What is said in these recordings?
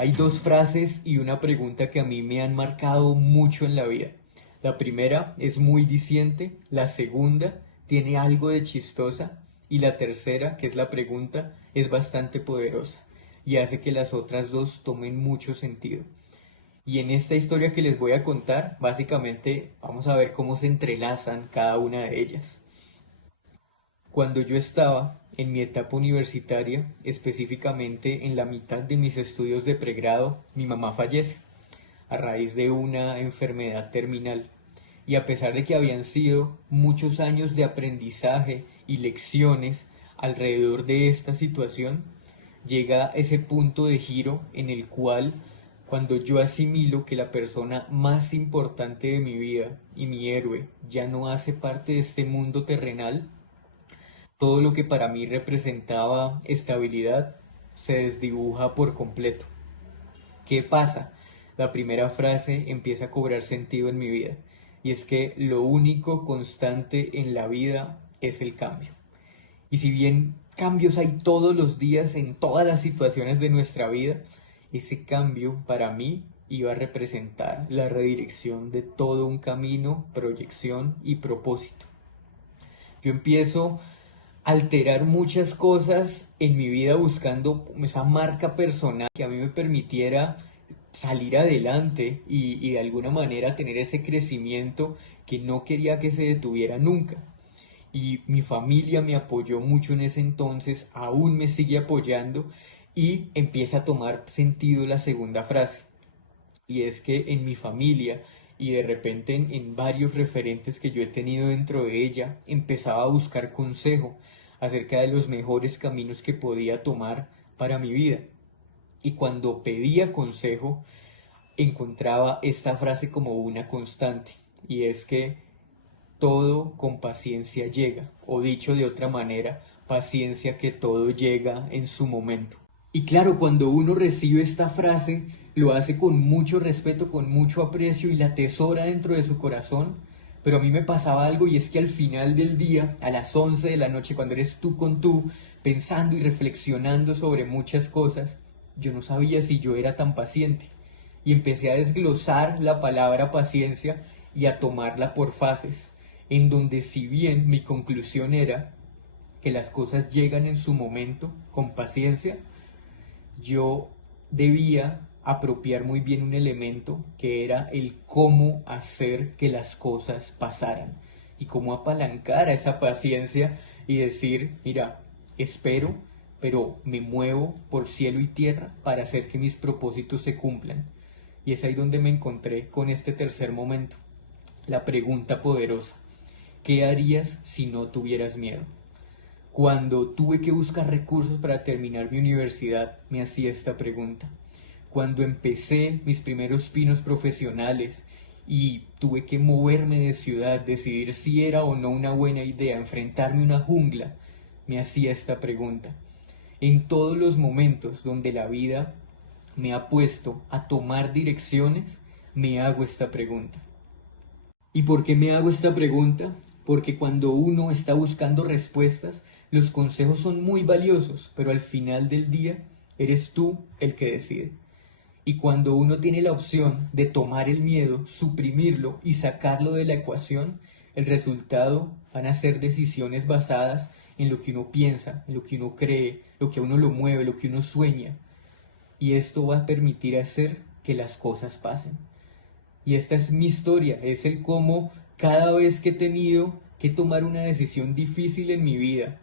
Hay dos frases y una pregunta que a mí me han marcado mucho en la vida. La primera es muy diciente, la segunda tiene algo de chistosa y la tercera, que es la pregunta, es bastante poderosa y hace que las otras dos tomen mucho sentido. Y en esta historia que les voy a contar, básicamente vamos a ver cómo se entrelazan cada una de ellas. Cuando yo estaba en mi etapa universitaria, específicamente en la mitad de mis estudios de pregrado, mi mamá fallece a raíz de una enfermedad terminal. Y a pesar de que habían sido muchos años de aprendizaje y lecciones alrededor de esta situación, llega ese punto de giro en el cual, cuando yo asimilo que la persona más importante de mi vida y mi héroe ya no hace parte de este mundo terrenal, todo lo que para mí representaba estabilidad se desdibuja por completo. ¿Qué pasa? La primera frase empieza a cobrar sentido en mi vida, y es que lo único constante en la vida es el cambio. Y si bien cambios hay todos los días en todas las situaciones de nuestra vida, ese cambio para mí iba a representar la redirección de todo un camino, proyección y propósito. Yo empiezo a alterar muchas cosas en mi vida buscando esa marca personal que a mí me permitiera salir adelante y de alguna manera tener ese crecimiento que no quería que se detuviera nunca. Y mi familia me apoyó mucho en ese entonces, aún me sigue apoyando y empieza a tomar sentido la segunda frase. Y es que en mi familia y de repente en varios referentes que yo he tenido dentro de ella, empezaba a buscar consejo acerca de los mejores caminos que podía tomar para mi vida. Y cuando pedía consejo, encontraba esta frase como una constante, y es que todo con paciencia llega, o dicho de otra manera, paciencia que todo llega en su momento. Y claro, cuando uno recibe esta frase, lo hace con mucho respeto, con mucho aprecio y la atesora dentro de su corazón. Pero a mí me pasaba algo y es que al final del día, a las 11 de la noche, cuando eres tú con tú, pensando y reflexionando sobre muchas cosas, yo no sabía si yo era tan paciente. Y empecé a desglosar la palabra paciencia y a tomarla por fases, en donde si bien mi conclusión era que las cosas llegan en su momento, con paciencia, yo debía apropiar muy bien un elemento que era el cómo hacer que las cosas pasaran y cómo apalancar a esa paciencia y decir, mira, espero, pero me muevo por cielo y tierra para hacer que mis propósitos se cumplan. Y es ahí donde me encontré con este tercer momento, la pregunta poderosa: ¿qué harías si no tuvieras miedo? Cuando tuve que buscar recursos para terminar mi universidad, me hacía esta pregunta. Cuando empecé mis primeros pinos profesionales y tuve que moverme de ciudad, decidir si era o no una buena idea enfrentarme a una jungla, me hacía esta pregunta. En todos los momentos donde la vida me ha puesto a tomar direcciones, me hago esta pregunta. ¿Y por qué me hago esta pregunta? Porque cuando uno está buscando respuestas, los consejos son muy valiosos, pero al final del día eres tú el que decide. Y cuando uno tiene la opción de tomar el miedo, suprimirlo y sacarlo de la ecuación, el resultado van a ser decisiones basadas en lo que uno piensa, en lo que uno cree, lo que a uno lo mueve, lo que uno sueña. Y esto va a permitir hacer que las cosas pasen. Y esta es mi historia, es el cómo cada vez que he tenido que tomar una decisión difícil en mi vida,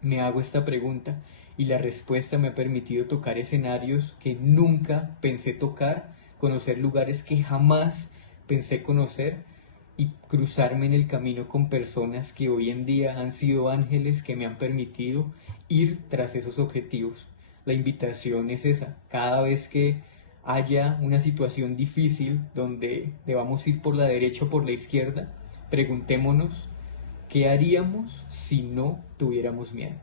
me hago esta pregunta y la respuesta me ha permitido tocar escenarios que nunca pensé tocar, conocer lugares que jamás pensé conocer y cruzarme en el camino con personas que hoy en día han sido ángeles que me han permitido ir tras esos objetivos. La invitación es esa, cada vez que haya una situación difícil donde debamos ir por la derecha o por la izquierda, preguntémonos qué haríamos si no tuviéramos miedo.